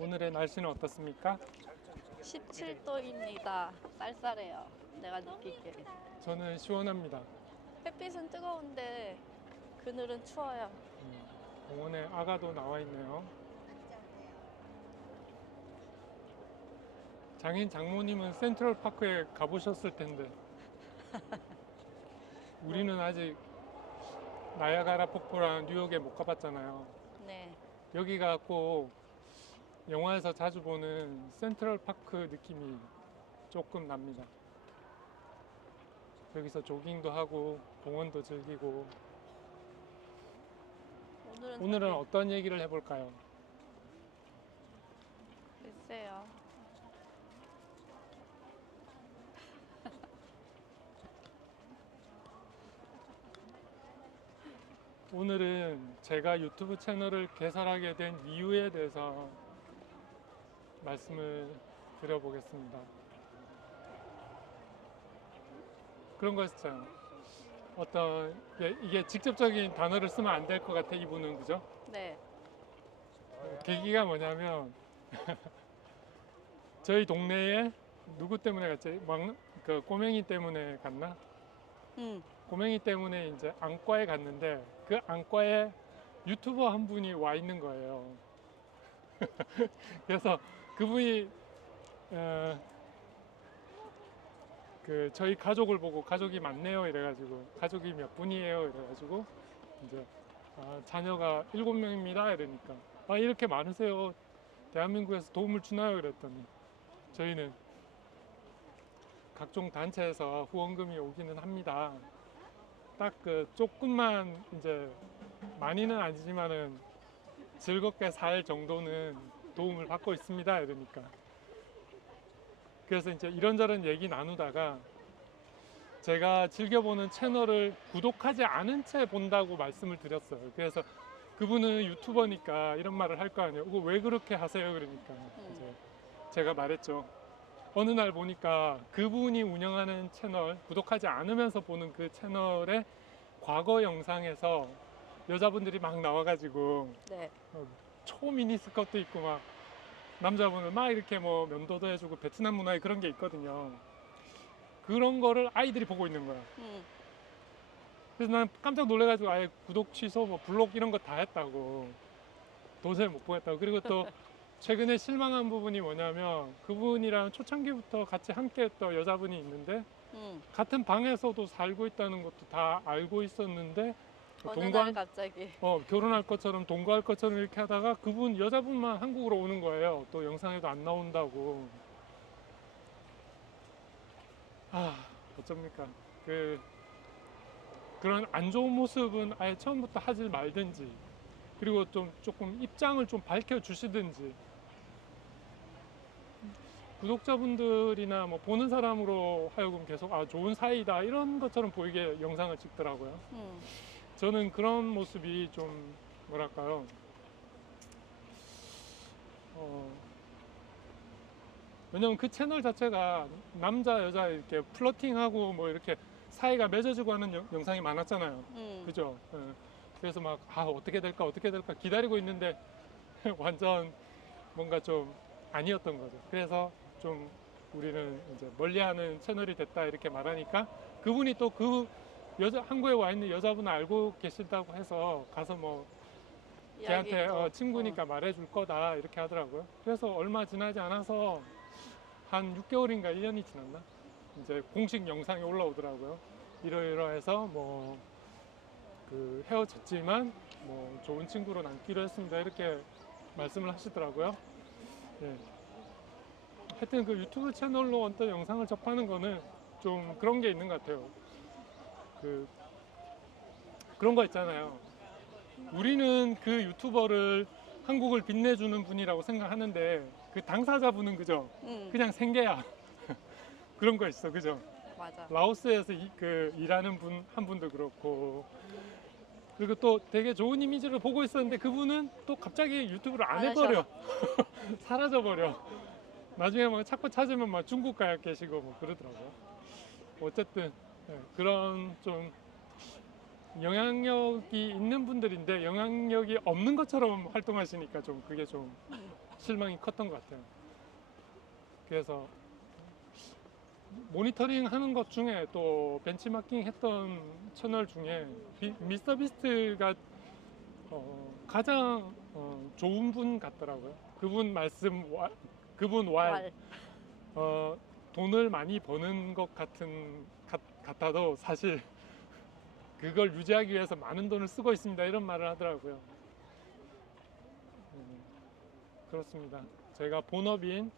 오늘의 날씨는 어떻습니까? 17도입니다. 쌀쌀해요. 내가 느끼기에. 저는 시원합니다. 햇빛은 뜨거운데 그늘은 추워요. 공원에 아가도 나와 있네요. 장인 장모님은 센트럴파크에 가보셨을 텐데 우리는 아직 나야가라 폭포랑 뉴욕에 못 가봤잖아요. 네. 여기가 꼭 영화에서 자주 보는 센트럴파크 느낌이 조금 납니다. 여기서 조깅도 하고 공원도 즐기고. 오늘은 어떤 얘기를 해볼까요? 글쎄요. 오늘은 제가 유튜브 채널을 개설하게 된 이유에 대해서 말씀을 드려보겠습니다. 그런 거 있잖아요. 이게 직접적인 단어를 쓰면 안 될 것 같아, 이분은. 그죠? 네. 계기가 뭐냐면 저희 동네에 누구 때문에 갔지? 그 꼬맹이 때문에 갔나? 꼬맹이 때문에 이제 안과에 갔는데 그 안과에 유튜버 한 분이 와 있는 거예요. 그래서 그분이 그 저희 가족을 보고 가족이 많네요 이래가지고 가족이 몇 분이에요 이래가지고 이제 자녀가 7명입니다 이러니까 이렇게 많으세요 대한민국에서 도움을 주나요 이랬더니 저희는 각종 단체에서 후원금이 오기는 합니다. 딱 그 조금만 이제 많이는 아니지만은 즐겁게 살 정도는 도움을 받고 있습니다 이러니까 그래서 이제 이런저런 얘기 나누다가 제가 즐겨보는 채널을 구독하지 않은 채 본다고 말씀을 드렸어요. 그래서 그분은 유튜버니까 이런 말을 할 거 아니에요. 왜 그렇게 하세요 그러니까 이제 제가 말했죠. 어느 날 보니까 그분이 운영하는 채널, 구독하지 않으면서 보는 그 채널의 과거 영상에서 여자분들이 막 나와가지고 네. 초미니 스커트 입고 막 남자분을 막 이렇게 뭐 면도도 해주고 베트남 문화에 그런 게 있거든요. 그런 거를 아이들이 보고 있는 거야. 그래서 난 깜짝 놀래가지고 아예 구독 취소, 뭐 블록 이런 거 다 했다고. 도저히 못 보겠다고. 그리고 또 최근에 실망한 부분이 뭐냐면 그분이랑 초창기부터 같이 함께 했던 여자분이 있는데 같은 방에서도 살고 있다는 것도 다 알고 있었는데 어느 날 갑자기 결혼할 것처럼 동거할 것처럼 이렇게 하다가 그분 여자분만 한국으로 오는 거예요. 또 영상에도 안 나온다고. 어쩝니까? 그런 안 좋은 모습은 아예 처음부터 하지 말든지, 그리고 조금 입장을 좀 밝혀주시든지, 구독자분들이나 뭐 보는 사람으로 하여금 계속 좋은 사이다 이런 것처럼 보이게 영상을 찍더라고요. 저는 그런 모습이 좀 뭐랄까요? 왜냐면 그 채널 자체가 남자 여자 이렇게 플러팅하고 뭐 이렇게 사이가 맺어지고 하는 영상이 많았잖아요. 그죠? 그래서 막 어떻게 될까 기다리고 있는데 완전 뭔가 좀 아니었던 거죠. 그래서 좀 우리는 이제 멀리하는 채널이 됐다 이렇게 말하니까 그분이 또 그 한국에 와 있는 여자분을 알고 계신다고 해서 가서 뭐 걔한테 친구니까 말해줄 거다 이렇게 하더라고요. 그래서 얼마 지나지 않아서 한 6개월인가 1년이 지났나? 이제 공식 영상이 올라오더라고요. 이러이러해서 뭐 그 헤어졌지만 뭐 좋은 친구로 남기로 했습니다. 이렇게 말씀을 하시더라고요. 예. 하여튼 그 유튜브 채널로 어떤 영상을 접하는 거는 좀 그런 게 있는 것 같아요. 그런 거 있잖아요. 우리는 그 유튜버를 한국을 빛내주는 분이라고 생각하는데 그 당사자분은 그죠? 그냥 생계야. 그런 거 있어, 그죠? 맞아. 라오스에서 일하는 분 한 분도 그렇고, 그리고 또 되게 좋은 이미지를 보고 있었는데 그분은 또 갑자기 유튜브를 안 해버려. 사라져버려. 나중에 막 자꾸 찾으면 막 중국 가 계시고 뭐 그러더라고요. 어쨌든 그런 좀 영향력이 있는 분들인데 영향력이 없는 것처럼 활동하시니까 좀 그게 좀 실망이 컸던 것 같아요. 그래서 모니터링 하는 것 중에 또 벤치마킹 했던 채널 중에 미스터 비스트가 가장 좋은 분 같더라고요. 그분 그분 왈. 돈을 많이 버는 것 같아도 사실 그걸 유지하기 위해서 많은 돈을 쓰고 있습니다. 이런 말을 하더라고요. 그렇습니다. 제가 본업인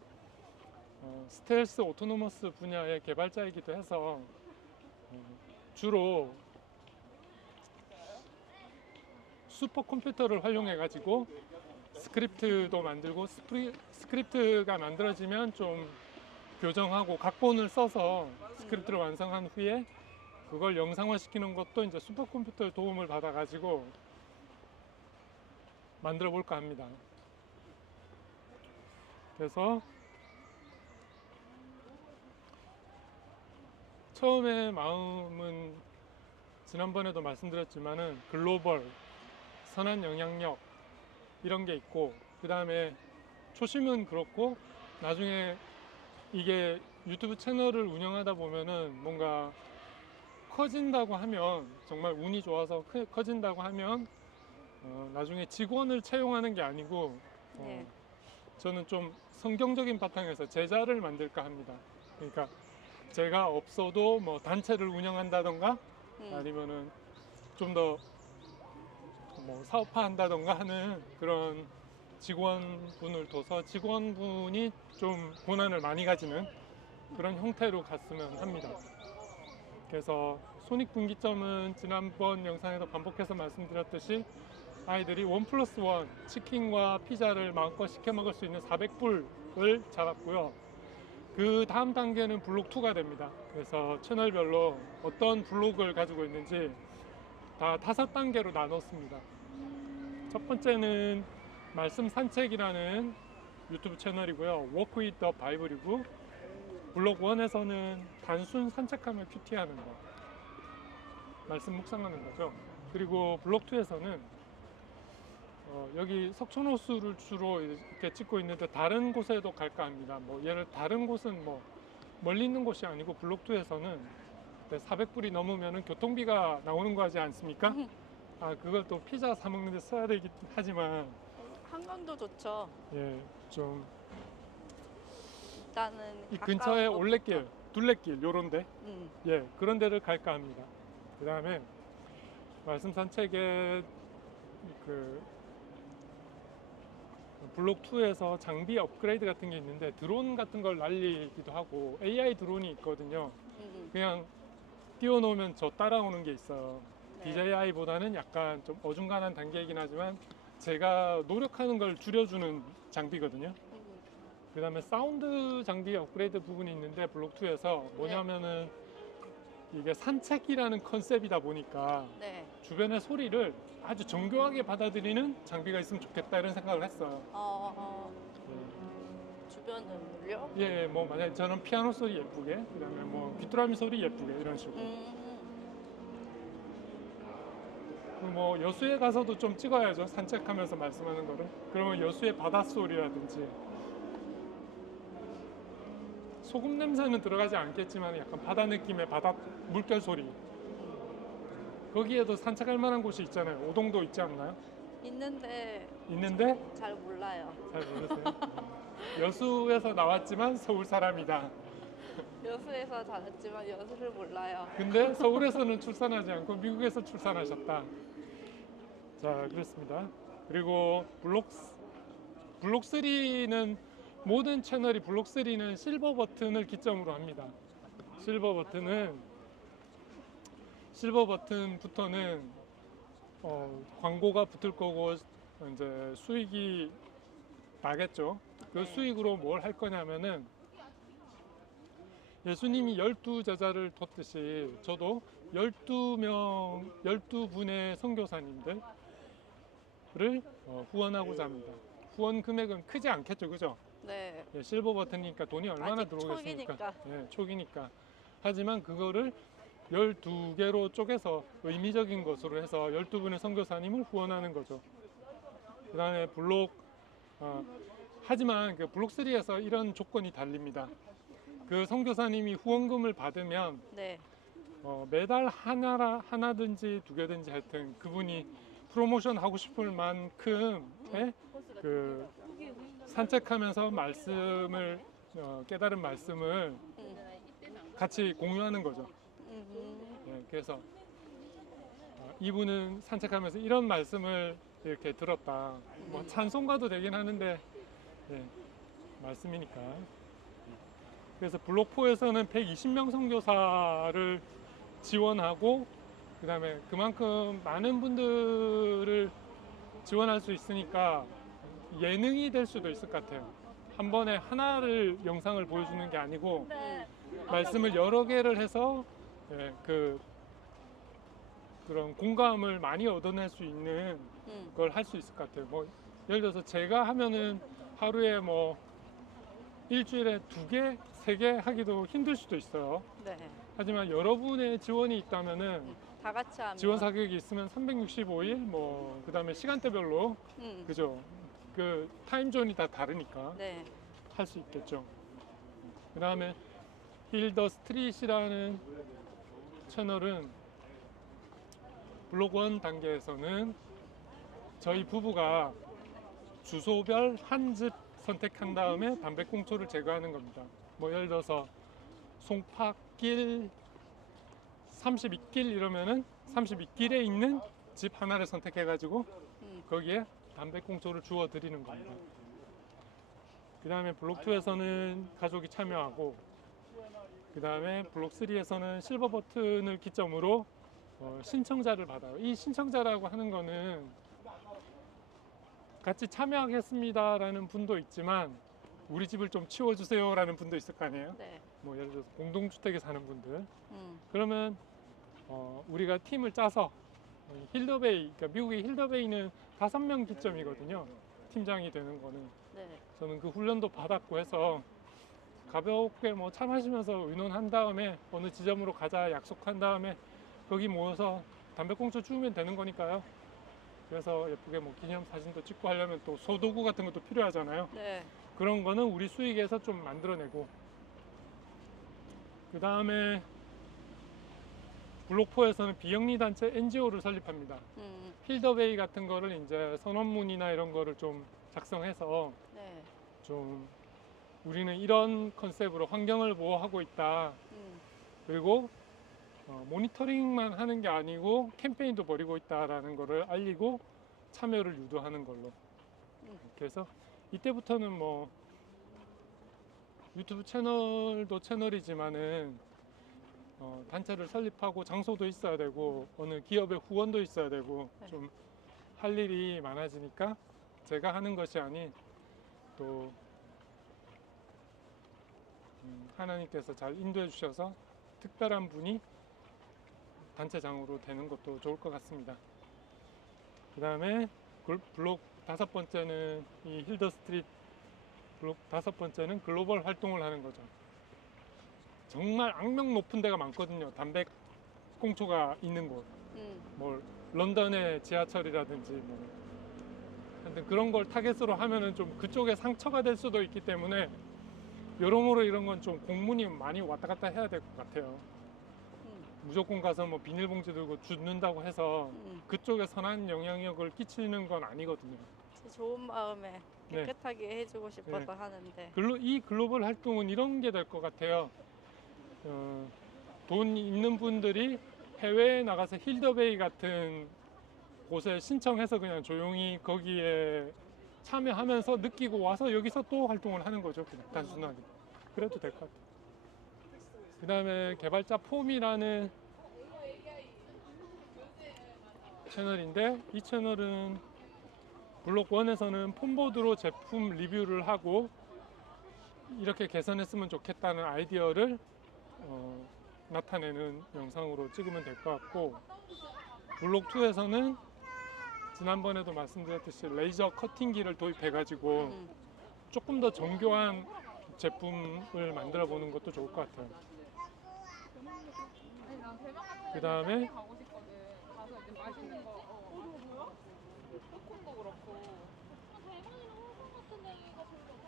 스텔스 오토노머스 분야의 개발자이기도 해서 주로 슈퍼컴퓨터를 활용해 가지고 스크립트도 만들고 스크립트가 만들어지면 좀 교정하고 각본을 써서 스크립트를 완성한 후에 그걸 영상화 시키는 것도 이제 슈퍼컴퓨터의 도움을 받아 가지고 만들어 볼까 합니다. 그래서 처음에 마음은 지난번에도 말씀드렸지만은 글로벌, 선한 영향력 이런 게 있고, 그 다음에 초심은 그렇고 나중에 이게 유튜브 채널을 운영하다 보면은 뭔가 커진다고 하면, 정말 운이 좋아서 커진다고 하면 나중에 직원을 채용하는 게 아니고 네. 저는 좀 성경적인 바탕에서 제자를 만들까 합니다. 그러니까 제가 없어도 뭐 단체를 운영한다던가 아니면은 좀 더 뭐 사업화한다던가 하는 그런 직원분을 둬서 직원분이 좀 고난을 많이 가지는 그런 형태로 갔으면 합니다. 그래서 손익분기점은 지난번 영상에도 반복해서 말씀드렸듯이 아이들이 1+1 치킨과 피자를 마음껏 시켜 먹을 수 있는 400불을 잡았고요. 그 다음 단계는 블록 2가 됩니다. 그래서 채널별로 어떤 블록을 가지고 있는지 다 5단계로 나눴습니다. 첫 번째는 말씀 산책이라는 유튜브 채널이고요. Walk with the Bible이고, 블록 1에서는 단순 산책하며 큐티하는 거, 말씀 묵상하는 거죠. 그리고 블록 2에서는 여기 석촌호수를 주로 이렇게 찍고 있는데 다른 곳에도 갈까 합니다. 뭐 예를 다른 곳은 뭐 멀리 있는 곳이 아니고 블록 2에서는 400불이 넘으면 교통비가 나오는 거 하지 않습니까? 그걸 또 피자 사 먹는 데 써야 되긴 하지만 한강도 좋죠. 예, 좀 일단은 이 가까운 근처에 곳부터. 올레길, 둘레길 요런데 음. 예, 그런 데를 갈까 합니다. 그 다음에 말씀 산책에 그 블록 2에서 장비 업그레이드 같은 게 있는데 드론 같은 걸 날리기도 하고 AI 드론이 있거든요. 그냥 띄워놓으면 저 따라오는 게 있어요. 네. DJI보다는 약간 좀 어중간한 단계이긴 하지만 제가 노력하는 걸 줄여주는 장비거든요. 그 다음에 사운드 장비 업그레이드 부분이 있는데 블록 2에서 뭐냐면은 이게 산책이라는 컨셉이다 보니까 네. 주변의 소리를 아주 정교하게 받아들이는 장비가 있으면 좋겠다 이런 생각을 했어요. 주변은요? 예, 뭐 만약에 저는 피아노 소리 예쁘게, 그 다음에 뭐 귀뚜라미 소리 예쁘게 이런 식으로. 뭐 여수에 가서도 좀 찍어야죠. 산책하면서 말씀하는 거를. 그러면 여수의 바닷소리라든지 소금 냄새는 들어가지 않겠지만 약간 바다 느낌의 바다 물결 소리. 거기에도 산책할 만한 곳이 있잖아요. 오동도 있지 않나요? 있는데 잘 몰라요. 잘 모르세요? 여수에서 나왔지만 서울 사람이다. 여수에서 자랐지만 여수를 몰라요. 근데 서울에서는 출산하지 않고 미국에서 출산하셨다. 자, 그렇습니다. 그리고 블록 3는 모든 채널이 블록 3는 실버 버튼을 기점으로 합니다. 실버 버튼부터는 광고가 붙을 거고 이제 수익이 나겠죠. 그 수익으로 뭘 할 거냐면은 예수님이 12제자를 뒀듯이 저도 12분의 선교사님들을 후원하고자 합니다. 후원 금액은 크지 않겠죠, 그죠? 네. 예, 실버 버튼이니까 돈이 얼마나 아직 들어오겠습니까? 초기니까. 예, 초기니까. 하지만 그거를 12개로 쪼개서 의미적인 것으로 해서 12분의 선교사님을 후원하는 거죠. 그 다음에 블록 하지만 그 블록3에서 이런 조건이 달립니다. 그 선교사님이 후원금을 받으면 네. 매달 하나든지 두 개든지 하여튼 그분이 프로모션 하고 싶을 만큼의 그 산책하면서 말씀을 깨달은 말씀을 같이 공유하는 거죠. 네, 그래서 이분은 산책하면서 이런 말씀을 이렇게 들었다. 뭐 찬송가도 되긴 하는데 네, 말씀이니까. 그래서 블록4에서는 120명 선교사를 지원하고 그다음에 그만큼 많은 분들을 지원할 수 있으니까 예능이 될 수도 있을 것 같아요. 한 번에 하나를 영상을 보여주는 게 아니고 말씀을 여러 개를 해서 그런 공감을 많이 얻어낼 수 있는 걸 할 수 있을 것 같아요. 뭐 예를 들어서 제가 하면은 하루에 뭐 일주일에 2개, 3개 하기도 힘들 수도 있어요. 네. 하지만 여러분의 지원이 있다면은 다 같이 하면 지원 사격이 있으면 365일 뭐 그다음에 시간대별로 그죠? 그 타임존이 다 다르니까 네. 할 수 있겠죠. 그다음에 힐 더 스트릿이라는 채널은 블록 1 단계에서는 저희 부부가 주소별 한 집 선택한 다음에 담배꽁초를 제거하는 겁니다. 뭐 예를 들어서 송파길 32길 이러면은 32길에 있는 집 하나를 선택해가지고 거기에 담배꽁초를 주워 드리는 겁니다. 그 다음에 블록2에서는 가족이 참여하고 그 다음에 블록3에서는 실버 버튼을 기점으로 신청자를 받아요. 이 신청자라고 하는 거는 같이 참여하겠습니다 라는 분도 있지만 우리 집을 좀 치워주세요 라는 분도 있을 거 아니에요. 네. 뭐 예를 들어서 공동주택에 사는 분들 그러면 우리가 팀을 짜서 힐더베이, 그러니까 미국의 힐더베이는 5명 기점이거든요. 팀장이 되는 거는. 네. 저는 그 훈련도 받았고 해서 가볍게 뭐 차 마시면서 의논한 다음에 어느 지점으로 가자 약속한 다음에 거기 모여서 담배꽁초 주우면 되는 거니까요. 그래서 예쁘게 뭐 기념 사진도 찍고 하려면 또 소도구 같은 것도 필요하잖아요. 네. 그런 거는 우리 수익에서 좀 만들어내고 그 다음에 블록4에서는 비영리 단체 NGO를 설립합니다. 힐더베이 같은 거를 이제 선언문이나 이런 거를 좀 작성해서 네. 좀 우리는 이런 컨셉으로 환경을 보호하고 있다. 그리고 모니터링만 하는 게 아니고 캠페인도 벌이고 있다라는 거를 알리고 참여를 유도하는 걸로. 그래서 이때부터는 뭐 유튜브 채널도 채널이지만은 단체를 설립하고 장소도 있어야 되고 어느 기업의 후원도 있어야 되고 네. 좀 할 일이 많아지니까 제가 하는 것이 아닌 또 하나님께서 잘 인도해 주셔서 특별한 분이 단체장으로 되는 것도 좋을 것 같습니다. 그 다음에 블록 5번째는 이 힐더 스트릿 블록 5번째는 글로벌 활동을 하는 거죠. 정말 악명 높은 데가 많거든요. 담배 꽁초가 있는 곳. 뭐 런던의 지하철이라든지 뭐 하여튼 그런 걸 타겟으로 하면은 좀 그쪽에 상처가 될 수도 있기 때문에 여러모로 이런 건 좀 공문이 많이 왔다 갔다 해야 될 것 같아요. 무조건 가서 뭐 비닐봉지 들고 줍는다고 해서 그쪽에 선한 영향력을 끼치는 건 아니거든요. 좋은 마음에 네. 깨끗하게 해주고 싶어서 네. 하는데 이 글로벌 활동은 이런 게 될 것 같아요. 돈 있는 분들이 해외에 나가서 힐더베이 같은 곳에 신청해서 그냥 조용히 거기에 참여하면서 느끼고 와서 여기서 또 활동을 하는 거죠. 그냥 단순하게. 그래도 될 것 같아요. 그 다음에 개발자 폼이라는 채널인데 이 채널은 블록1에서는 폼보드로 제품 리뷰를 하고 이렇게 개선했으면 좋겠다는 아이디어를 나타내는 영상으로 찍으면 될 것 같고 블록2에서는 지난번에도 말씀드렸듯이 레이저 커팅기를 도입해가지고 조금 더 정교한 제품을 만들어 보는 것도 좋을 것 같아요. 그 다음에 가고 싶거든. 가서 이제 맛있는 거. 팝콘도 그렇고. 대만이랑 홍콩 같은 데가 별로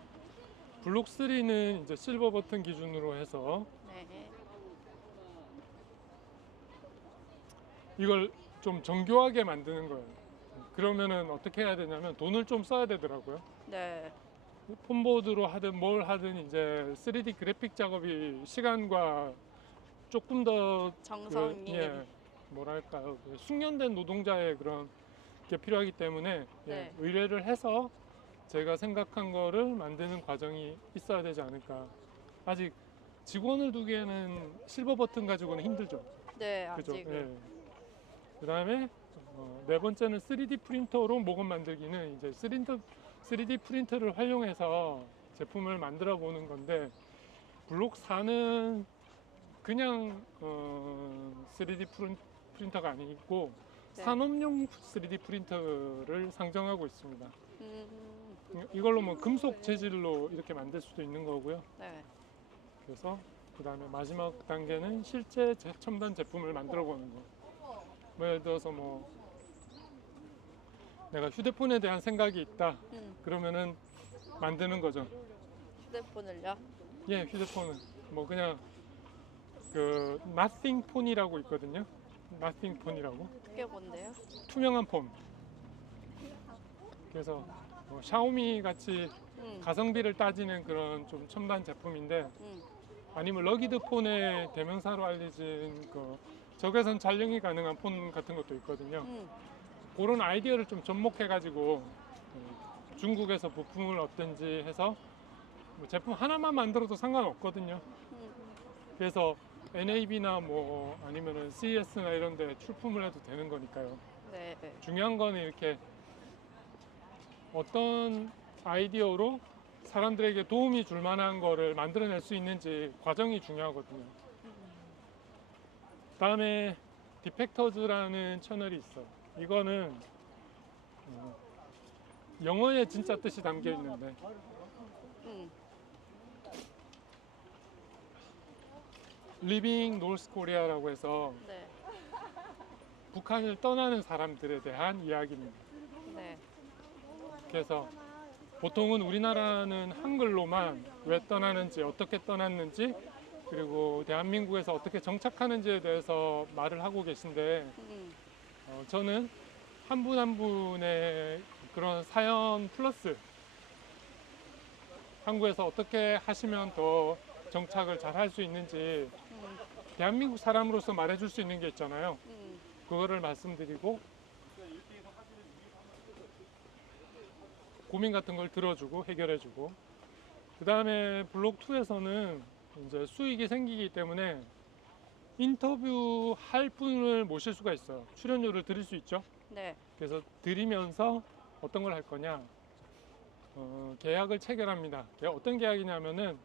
블록 3는 이제 실버 버튼 기준으로 해서 네. 이걸 좀 정교하게 만드는 거예요. 그러면은 어떻게 해야 되냐면 돈을 좀 써야 되더라고요. 네. 폰보드로 하든 뭘 하든 이제 3D 그래픽 작업이 시간과 조금 더 정성이. 뭐랄까요, 숙련된 노동자의 그런 게 필요하기 때문에 네. 의뢰를 해서 제가 생각한 거를 만드는 과정이 있어야 되지 않을까. 아직 직원을 두기에는 실버 버튼 가지고는 힘들죠. 네, 그죠? 아직은. 그다음에 네 번째는 3D 프린터로 모금 만들기는 이제 3D 프린터를 활용해서 제품을 만들어 보는 건데, 블록 4는 그냥 3D 프린터가 아니고 네. 산업용 3D 프린터를 상정하고 있습니다. 음, 이걸로 뭐 금속 재질로 이렇게 만들 수도 있는 거고요. 네. 그래서 그다음에 마지막 단계는 실제 첨단 제품을 만들어 보는 거. 뭐 예를 들어서 뭐 내가 휴대폰에 대한 생각이 있다. 그러면은 만드는 거죠. 휴대폰을요? 예, 휴대폰은 뭐 그냥 그 nothing 폰이라고 있거든요. nothing 폰이라고. 그게 뭔데요? 투명한 폰. 그래서 뭐 샤오미 같이 가성비를 따지는 그런 좀 첨단 제품인데, 아니면 러기드 폰의 대명사로 알려진 그 적외선 촬영이 가능한 폰 같은 것도 있거든요. 그런 아이디어를 좀 접목해가지고 중국에서 부품을 얻든지 해서 뭐 제품 하나만 만들어도 상관없거든요. 그래서 NAB나 뭐 아니면은 CES나 이런 데 출품을 해도 되는 거니까요. 네. 중요한 거는 이렇게 어떤 아이디어로 사람들에게 도움이 줄 만한 거를 만들어낼 수 있는지 과정이 중요하거든요. 다음에 디펙터즈라는 채널이 있어요. 이거는 영어의 진짜 뜻이 담겨 있는데 리빙 노스 코리아라고 해서 네. 북한을 떠나는 사람들에 대한 이야기입니다. 네. 그래서 보통은 우리나라는 한글로만 왜 떠나는지, 어떻게 떠났는지, 그리고 대한민국에서 어떻게 정착하는지에 대해서 말을 하고 계신데, 저는 한 분 한 분의 그런 사연 플러스 한국에서 어떻게 하시면 더 정착을 잘 할 수 있는지 대한민국 사람으로서 말해줄 수 있는 게 있잖아요. 그거를 말씀드리고 고민 같은 걸 들어주고 해결해주고, 그 다음에 블록 2에서는 이제 수익이 생기기 때문에 인터뷰 할 분을 모실 수가 있어요. 출연료를 드릴 수 있죠. 네. 그래서 드리면서 어떤 걸 할 거냐, 계약을 체결합니다. 어떤 계약이냐면은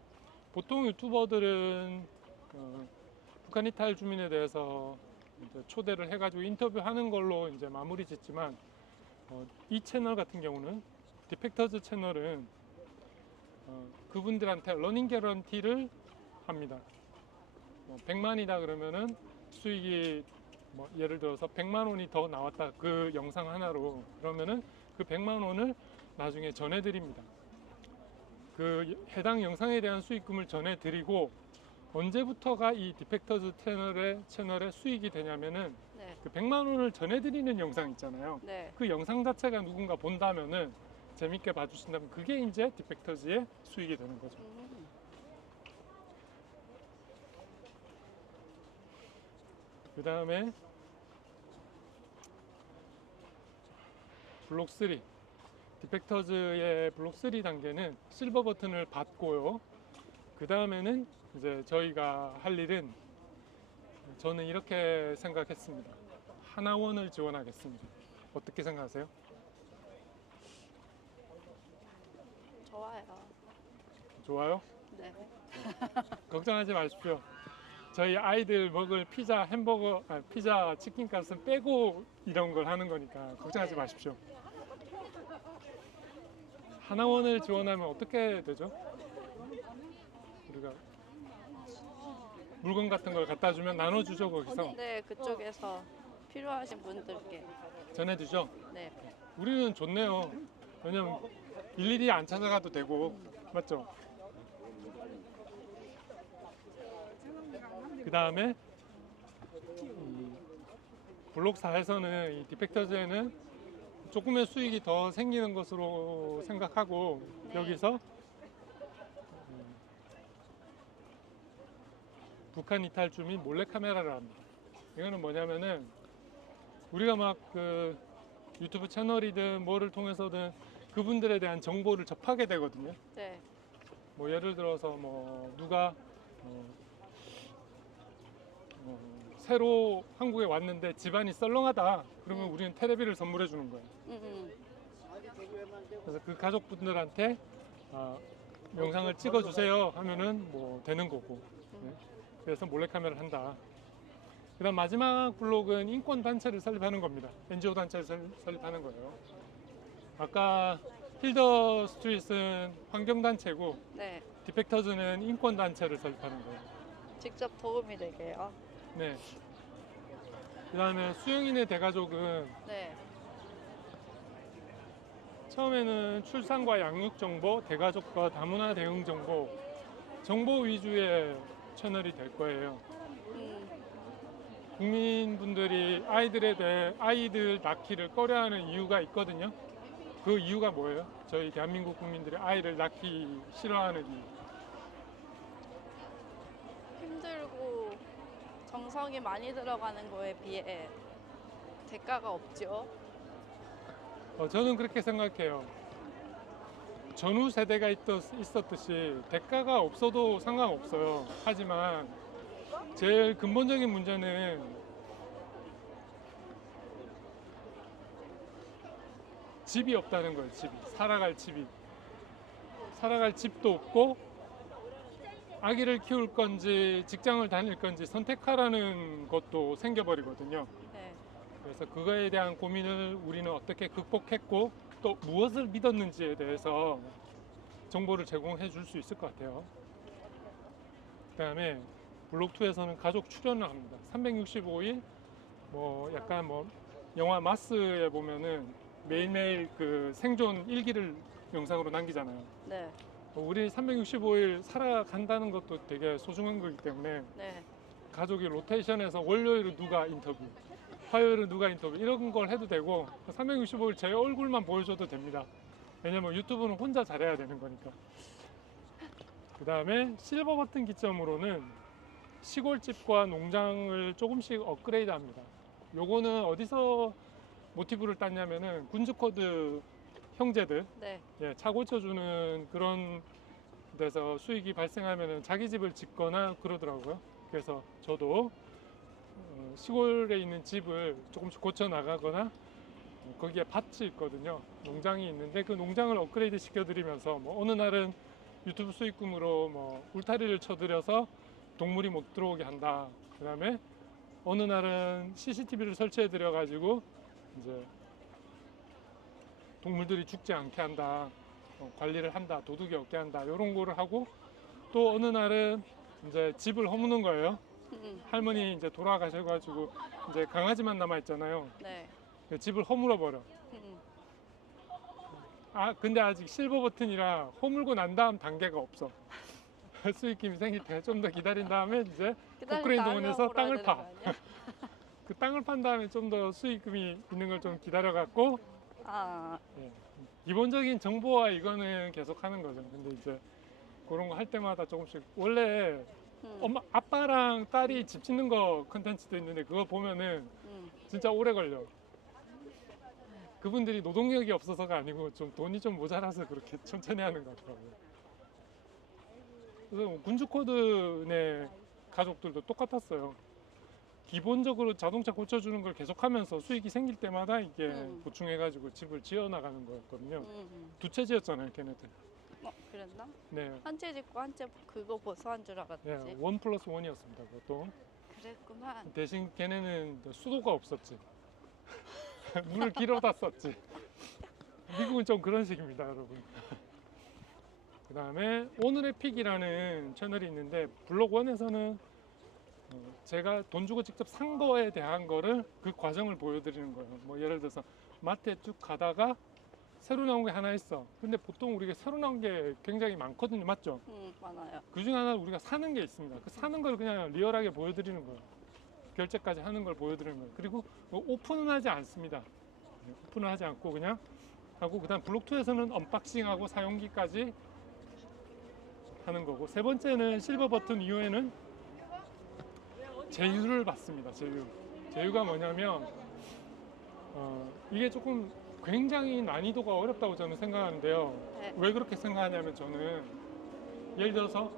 보통 유튜버들은 북한 이탈 주민에 대해서 이제 초대를 해가지고 인터뷰하는 걸로 이제 마무리 짓지만, 이 채널 같은 경우는 디펙터즈 채널은 그분들한테 러닝 개런티를 합니다. 100만이다 그러면은 수익이 뭐 예를 들어서 100만 원이 더 나왔다, 그 영상 하나로. 그러면은 그 100만 원을 나중에 전해드립니다. 그 해당 영상에 대한 수익금을 전해드리고, 언제부터가 이 디펙터즈 채널의 수익이 되냐면은 네. 그 100만 원을 전해드리는 영상 있잖아요. 네. 그 영상 자체가 누군가 본다면은, 재밌게 봐주신다면 그게 이제 디펙터즈의 수익이 되는 거죠. 그 다음에 블록 3, 디펙터즈의 블록 3 단계는 실버 버튼을 받고요. 그 다음에는 이제 저희가 할 일은, 저는 이렇게 생각했습니다. 하나원을 지원하겠습니다. 어떻게 생각하세요? 좋아요. 좋아요? 네. 걱정하지 마십시오. 저희 아이들 먹을 피자, 햄버거, 피자, 치킨 값은 빼고 이런 걸 하는 거니까 걱정하지 마십시오. 하나원을 지원하면 어떻게 되죠? 우리가 물건 같은 걸 갖다 주면 나눠주죠, 거기서. 네, 그쪽에서 필요하신 분들께. 전해주죠. 네. 우리는 좋네요. 왜냐면 일일이 안 찾아가도 되고, 맞죠? 그 다음에 블록사에서는 이 디펙터즈에는 조금의 수익이 더 생기는 것으로 생각하고 네. 여기서 북한 이탈주 및 몰래카메라를 합니다. 이거는 뭐냐면은 우리가 막 그 유튜브 채널이든 뭐를 통해서든 그분들에 대한 정보를 접하게 되거든요. 네. 뭐 예를 들어서 뭐 누가 새로 한국에 왔는데 집안이 썰렁하다 그러면 우리는 테레비를 선물해 주는 거예요. 음. 그래서 그 가족분들한테 영상을 찍어 주세요 하면은 뭐 되는 거고. 네. 그래서 몰래카메라를 한다. 그다음 마지막 블록은 인권 단체를 설립하는 겁니다. NGO 단체를 설립하는 거예요. 아까 힐더 스트릿은 환경 단체고 네. 디펙터즈는 인권 단체를 설립하는 거예요. 직접 도움이 되게요. 네. 그다음에 수영인의 대가족은 네. 처음에는 출산과 양육 정보, 대가족과 다문화 대응 정보 위주의 채널이 될 거예요. 국민분들이 아이들 낳기를 꺼려하는 이유가 있거든요. 그 이유가 뭐예요? 저희 대한민국 국민들이 아이를 낳기 싫어하는 이유. 힘들고 정성이 많이 들어가는 거에 비해 대가가 없죠. 저는 그렇게 생각해요. 전후 세대가 있었듯이 대가가 없어도 상관없어요. 하지만 제일 근본적인 문제는 집이 없다는 거예요. 살아갈 집도 없고 아기를 키울 건지 직장을 다닐 건지 선택하라는 것도 생겨버리거든요. 네. 그래서 그거에 대한 고민을 우리는 어떻게 극복했고 또 무엇을 믿었는지에 대해서 정보를 제공해 줄 수 있을 것 같아요. 그다음에 블록2에서는 가족 출연을 합니다. 365일 뭐 약간 뭐 영화 마스에 보면은 매일매일 그 생존 일기를 영상으로 남기잖아요. 네. 우리 365일 살아간다는 것도 되게 소중한 거기 때문에 네. 가족이 로테이션해서 월요일은 누가 인터뷰, 화요일은 누가 인터뷰 이런 걸 해도 되고 365일 제 얼굴만 보여줘도 됩니다. 왜냐면 유튜브는 혼자 잘해야 되는 거니까. 그 다음에 실버 버튼 기점으로는 시골집과 농장을 조금씩 업그레이드 합니다. 요거는 어디서 모티브를 땄냐면은 군즈코드 형제들 네. 차 고쳐주는 그런 데서 수익이 발생하면은 자기 집을 짓거나 그러더라고요. 그래서 저도 시골에 있는 집을 조금씩 고쳐 나가거나 거기에 밭이 있거든요. 농장이 있는데 그 농장을 업그레이드 시켜드리면서 뭐 어느 날은 유튜브 수익금으로 뭐 울타리를 쳐드려서 동물이 못 들어오게 한다. 그 다음에 어느 날은 CCTV를 설치해드려 가지고 이제 동물들이 죽지 않게 한다. 관리를 한다. 도둑이 없게 한다. 이런 거를 하고 또 어느 날은 이제 집을 허무는 거예요. 할머니 이제 돌아가셔가지고 이제 강아지만 남아 있잖아요. 네. 집을 허물어 버려. 근데 아직 실버 버튼이라 허물고 난 다음 단계가 없어. 수익금이 생길 때 좀 더 기다린 다음에 이제 포크레인 동원해서 땅을 파. 그 땅을 판 다음에 좀 더 수익금이 있는 걸 좀 기다려 갖고 기본적인 정보와 이거는 계속 하는 거죠. 근데 이제 그런 거 할 때마다 조금씩 원래 아빠랑 딸이 집 짓는 거 컨텐츠도 있는데 그거 보면은 진짜 오래 걸려. 그분들이 노동력이 없어서가 아니고 좀 돈이 좀 모자라서 그렇게 천천히 하는 것 같더라고요. 그래서 군즈코드네 가족들도 똑같았어요. 기본적으로 자동차 고쳐주는 걸 계속하면서 수익이 생길 때마다 이게 보충해가지고 집을 지어나가는 거였거든요. 두 채 지었잖아요, 걔네들. 그랬나? 네. 한 채 짓고 한 채 그거 보수한 줄 알았지. 네, 1+1이었습니다. 그것도. 그랬구만. 대신 걔네는 수도가 없었지. 물을 길어다 썼지. 미국은 좀 그런 식입니다, 여러분. 그 다음에 오늘의 픽이라는 채널이 있는데 블록 1에서는 제가 돈 주고 직접 산 거에 대한 거를 그 과정을 보여드리는 거예요. 뭐 예를 들어서 마트에 쭉 가다가 새로 나온 게 하나 있어. 근데 보통 우리가 새로 나온 게 굉장히 많거든요. 맞죠? 많아요. 그 중에 하나 우리가 사는 게 있습니다. 그 사는 걸 그냥 리얼하게 보여드리는 거예요. 결제까지 하는 걸 보여드리는 거예요. 그리고 오픈은 하지 않습니다. 오픈은 하지 않고 그냥 하고, 그다음 블록2에서는 언박싱하고 사용기까지 하는 거고, 세 번째는 실버 버튼 이후에는 제휴를 받습니다. 제휴가 뭐냐면 이게 조금 굉장히 난이도가 어렵다고 저는 생각하는데요. 네. 왜 그렇게 생각하냐면, 저는 예를 들어서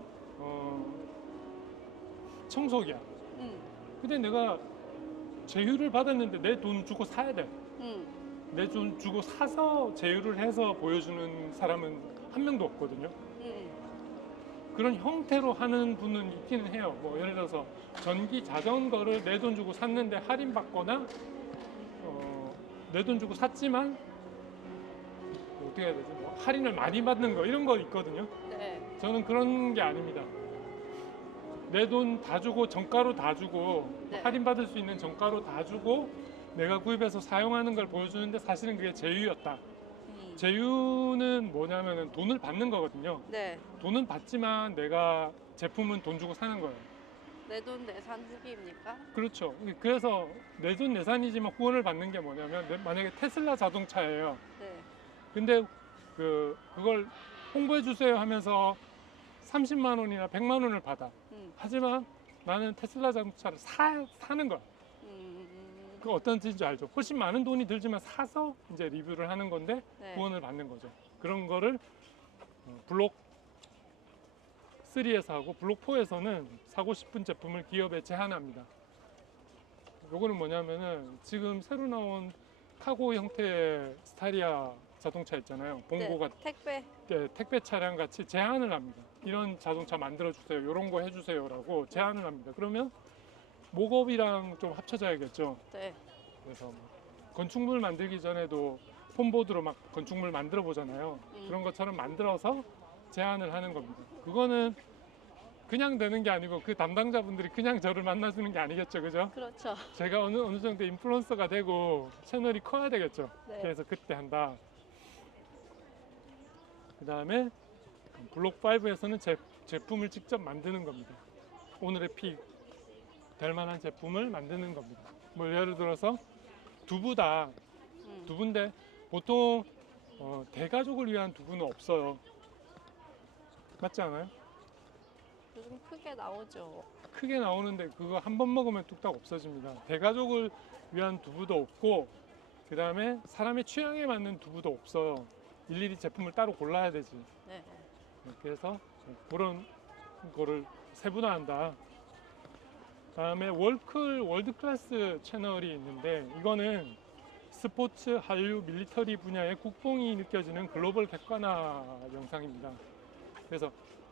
청소기야. 근데 내가 제휴를 받았는데 내 돈 주고 사야 돼. 내 돈 주고 사서 제휴를 해서 보여주는 사람은 한 명도 없거든요. 그런 형태로 하는 분은 있기는 해요. 뭐 예를 들어서 전기 자전거를 내 돈 주고 샀는데 할인받거나 내 돈 주고 샀지만 어떻게 해야 되지? 뭐 할인을 많이 받는 거, 이런 거 있거든요. 네. 저는 그런 게 아닙니다. 내 돈 다 주고 정가로 다 주고 네. 할인받을 수 있는 정가로 다 주고 내가 구입해서 사용하는 걸 보여주는데, 사실은 그게 제휴였다. 제휴는 뭐냐면은 돈을 받는 거거든요. 네. 돈은 받지만 내가 제품은 돈 주고 사는 거예요. 내 돈 내산 후기입니까? 그렇죠. 그래서 내 돈 내산이지만 후원을 받는 게 뭐냐면, 만약에 테슬라 자동차예요. 네. 근데 그걸 홍보해 주세요 하면서 30만 원이나 100만 원을 받아. 하지만 나는 테슬라 자동차를 사는 거야. 그 어떤 뜻인지 알죠? 훨씬 많은 돈이 들지만 사서 이제 리뷰를 하는 건데 네. 후원을 받는 거죠. 그런 거를 블록 3에서 하고, 블록 4에서는 사고 싶은 제품을 기업에 제한합니다. 요거는 뭐냐면은 지금 새로 나온 카고 형태의 스타리아 자동차 있잖아요. 봉고가 택배. 택배 차량 같이 제한을 합니다. 이런 자동차 만들어 주세요. 이런 거 해주세요라고 제한을 합니다. 그러면 목업이랑 좀 합쳐져야겠죠. 네. 그래서 뭐 건축물 만들기 전에도 폼보드로 막 건축물 만들어 보잖아요. 그런 것처럼 만들어서 제안을 하는 겁니다. 그거는 그냥 되는 게 아니고 그 담당자분들이 그냥 저를 만나주는 게 아니겠죠, 그죠? 그렇죠. 제가 어느 정도 인플루언서가 되고 채널이 커야 되겠죠. 네. 그래서 그때 한다. 그 다음에 블록 5에서는 제품을 직접 만드는 겁니다. 오늘의 픽 될 만한 제품을 만드는 겁니다. 뭐 예를 들어서 두부인데 보통 대가족을 위한 두부는 없어요. 맞지 않아요? 요즘 크게 나오죠. 크게 나오는데 그거 한 번 먹으면 뚝딱 없어집니다. 대가족을 위한 두부도 없고, 그 다음에 사람의 취향에 맞는 두부도 없어요. 일일이 제품을 따로 골라야 되지. 네. 그래서 그런 거를 세분화한다. 다음에 월클 월드클래스 채널이 있는데, 이거는 스포츠, 한류, 밀리터리 분야의 국뽕이 느껴지는 글로벌 객관화 영상입니다. 그래서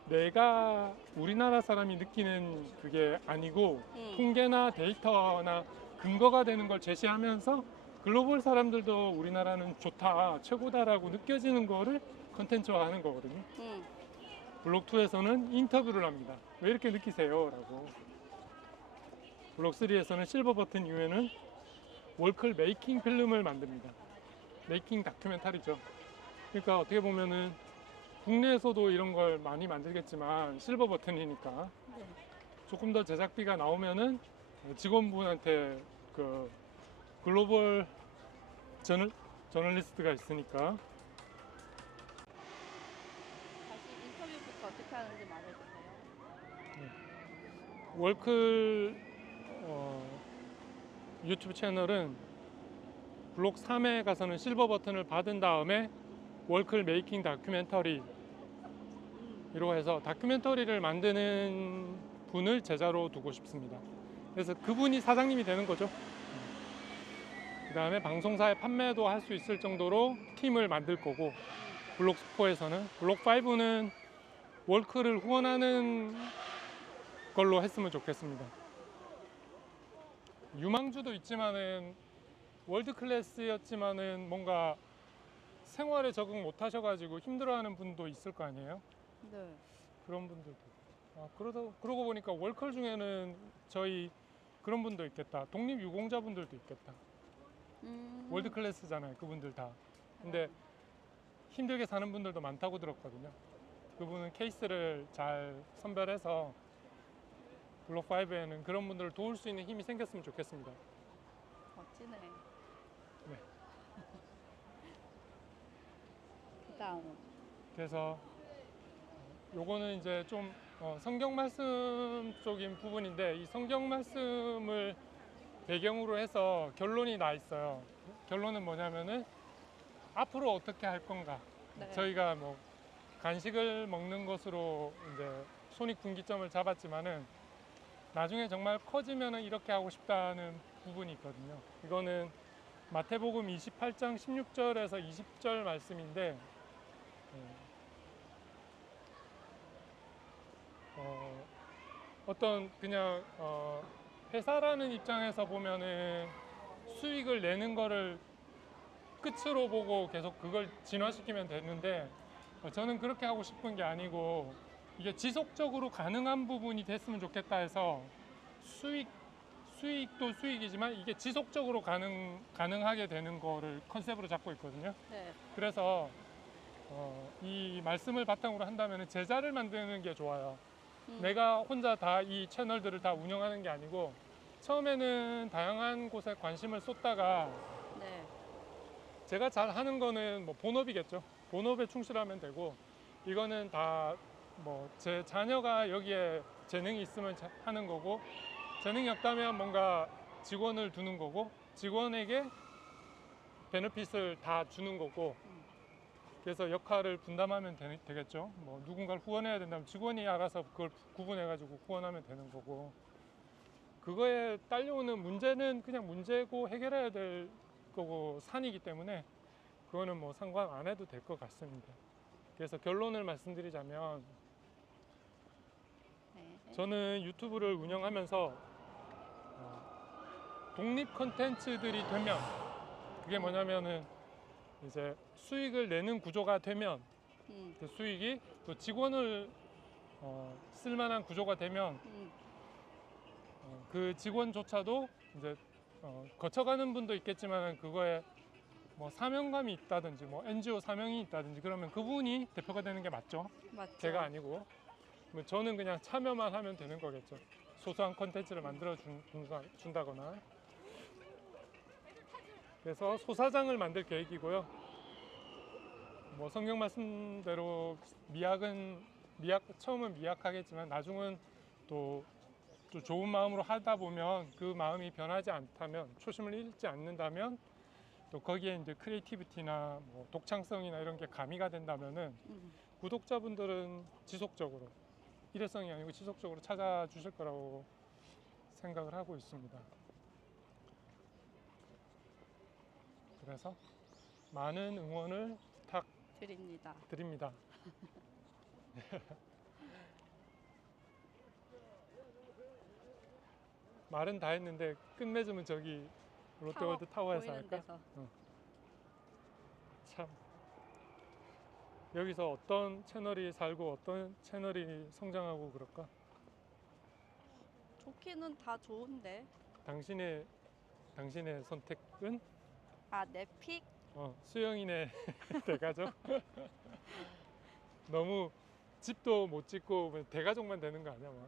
내가 우리나라 사람이 느끼는 그게 아니고 통계나 데이터나 근거가 되는 걸 제시하면서 글로벌 사람들도 우리나라는 좋다, 최고다라고 느껴지는 거를 컨텐츠화하는 거거든요. 블록2에서는 인터뷰를 합니다. 왜 이렇게 느끼세요? 라고. 블록3에서는 실버 버튼 이후에는 월클 메이킹 필름을 만듭니다. 메이킹 다큐멘터리죠. 그러니까 어떻게 보면은 국내에서도 이런 걸 많이 만들겠지만 실버 버튼이니까 네. 조금 더 제작비가 나오면은 직원분한테 그 글로벌 저널리스트가 있으니까. 다시 인터뷰부터 어떻게 하는지 말해주세요. 월클 유튜브 채널은 블록 3에 가서는 실버 버튼을 받은 다음에 월클 메이킹 다큐멘터리 이로 해서 다큐멘터리를 만드는 분을 제자로 두고 싶습니다. 그래서 그분이 사장님이 되는 거죠. 그 다음에 방송사에 판매도 할 수 있을 정도로 팀을 만들 거고, 블록 4에서는 블록 5는 월클을 후원하는 걸로 했으면 좋겠습니다. 유망주도 있지만은 월드 클래스였지만은 뭔가 생활에 적응 못 하셔가지고 힘들어하는 분도 있을 거 아니에요? 네. 그런 분들도. 그러고 보니까 월클 중에는 저희 그런 분도 있겠다. 독립유공자분들도 있겠다. 월드 클래스잖아요, 그분들 다. 근데 힘들게 사는 분들도 많다고 들었거든요. 그분은 케이스를 잘 선별해서 블록5에는 그런 분들을 도울 수 있는 힘이 생겼으면 좋겠습니다. 멋지네. 네. 그다음. 그래서 요거는 이제 좀 성경 말씀 쪽인 부분인데, 이 성경 말씀을 배경으로 해서 결론이 나 있어요. 결론은 뭐냐면은 앞으로 어떻게 할 건가. 네. 저희가 뭐 간식을 먹는 것으로 이제 손익분기점을 잡았지만은 나중에 정말 커지면은 이렇게 하고 싶다는 부분이 있거든요. 이거는 마태복음 28장 16절에서 20절 말씀인데, 어떤 그냥 회사라는 입장에서 보면은 수익을 내는 거를 끝으로 보고 계속 그걸 진화시키면 되는데, 저는 그렇게 하고 싶은 게 아니고 이게 지속적으로 가능한 부분이 됐으면 좋겠다 해서 수익도 수익이지만 이게 지속적으로 가능하게 되는 거를 컨셉으로 잡고 있거든요. 네. 그래서 이 말씀을 바탕으로 한다면 제자를 만드는 게 좋아요. 내가 혼자 다 이 채널들을 다 운영하는 게 아니고, 처음에는 다양한 곳에 관심을 쏟다가 네. 제가 잘 하는 거는 뭐 본업이겠죠. 본업에 충실하면 되고, 이거는 다 뭐 제 자녀가 여기에 재능이 있으면 하는 거고, 재능이 없다면 뭔가 직원을 두는 거고, 직원에게 베네핏을 다 주는 거고, 그래서 역할을 분담하면 되겠죠. 뭐 누군가를 후원해야 된다면 직원이 알아서 그걸 구분해가지고 후원하면 되는 거고, 그거에 딸려오는 문제는 그냥 문제고 해결해야 될 거고 산이기 때문에 그거는 뭐 상관 안 해도 될 것 같습니다. 그래서 결론을 말씀드리자면, 네. 저는 유튜브를 운영하면서 독립 컨텐츠들이 되면, 그게 뭐냐면은 이제 수익을 내는 구조가 되면, 그 수익이 또 직원을 쓸만한 구조가 되면 그 직원조차도 이제 거쳐가는 분도 있겠지만 그거에 뭐 사명감이 있다든지 뭐 NGO 사명이 있다든지 그러면 그분이 대표가 되는 게 맞죠. 맞죠. 제가 아니고. 뭐 저는 그냥 참여만 하면 되는 거겠죠. 소소한 컨텐츠를 만들어 준다거나. 그래서 소사장을 만들 계획이고요. 뭐 성경 말씀대로 처음은 미약하겠지만 나중은 또 좋은 마음으로 하다 보면, 그 마음이 변하지 않다면, 초심을 잃지 않는다면, 또 거기에 이제 크리에이티비티나 뭐 독창성이나 이런 게 가미가 된다면은 구독자분들은 지속적으로, 일회성이 아니고 지속적으로 찾아주실 거라고 생각을 하고 있습니다. 그래서 많은 응원을 부탁드립니다. 말은 다 했는데 끝맺음은 저기 롯데월드 타워에서 할까? 참, 여기서 어떤 채널이 살고 어떤 채널이 성장하고 그럴까? 좋기는 다 좋은데. 당신의 선택은? 내 픽? 수영이네 대가족? 너무 집도 못 짓고 대가족만 되는 거 아니야? 막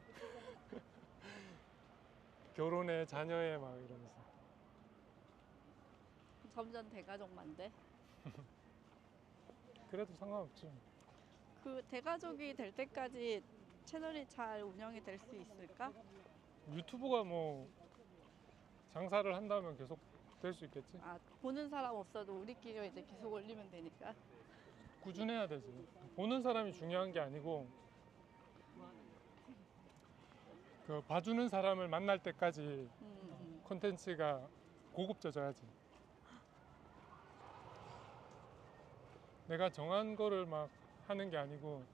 결혼해, 자녀해 막 이러면서. 점점 대가족만데. 그래도 상관없죠. 그 대가족이 될 때까지 채널이 잘 운영이 될 수 있을까? 유튜브가 뭐 장사를 한다면 계속 될 수 있겠지. 보는 사람 없어도 우리끼리 이제 계속 올리면 되니까. 꾸준해야 되지. 보는 사람이 중요한 게 아니고 그 봐주는 사람을 만날 때까지 콘텐츠가 고급져져야지. 내가 정한 거를 막 하는 게 아니고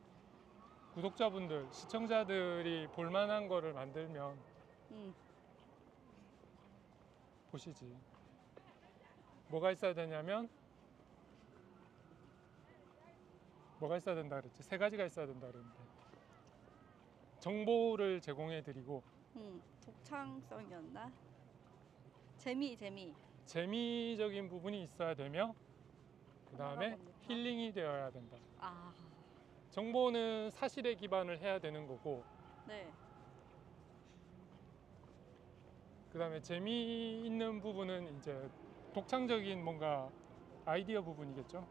구독자분들, 시청자들이 볼만한 거를 만들면 보시지. 뭐가 있어야 되냐면, 뭐가 있어야 된다 그랬지? 세 가지가 있어야 된다 그랬는데, 정보를 제공해 드리고, 독창성이었나? 재미적인 재미적인 부분이 있어야 되며, 그 다음에 힐링이 되어야 된다. 아, 정보는 사실에 기반을 해야 되는 거고, 네. 그다음에 재미있는 부분은 이제 독창적인 뭔가 아이디어 부분이겠죠.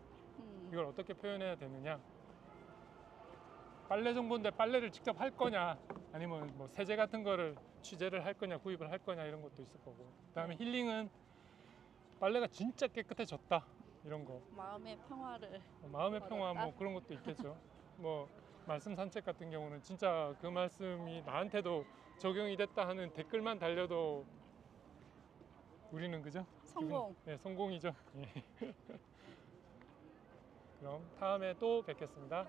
이걸 어떻게 표현해야 되느냐. 빨래 정보인데 빨래를 직접 할 거냐, 아니면 뭐 세제 같은 거를 취재를 할 거냐, 구입을 할 거냐 이런 것도 있을 거고. 그다음에 힐링은 빨래가 진짜 깨끗해졌다 이런 거. 마음의 평화를. 마음의 평화 얻었다? 뭐 그런 것도 있겠죠. 뭐 말씀 산책 같은 경우는 진짜 그 말씀이 나한테도 적용이 됐다 하는 댓글만 달려도 우리는 그죠? 성공. 네, 성공이죠. 예. 그럼 다음에 또 뵙겠습니다.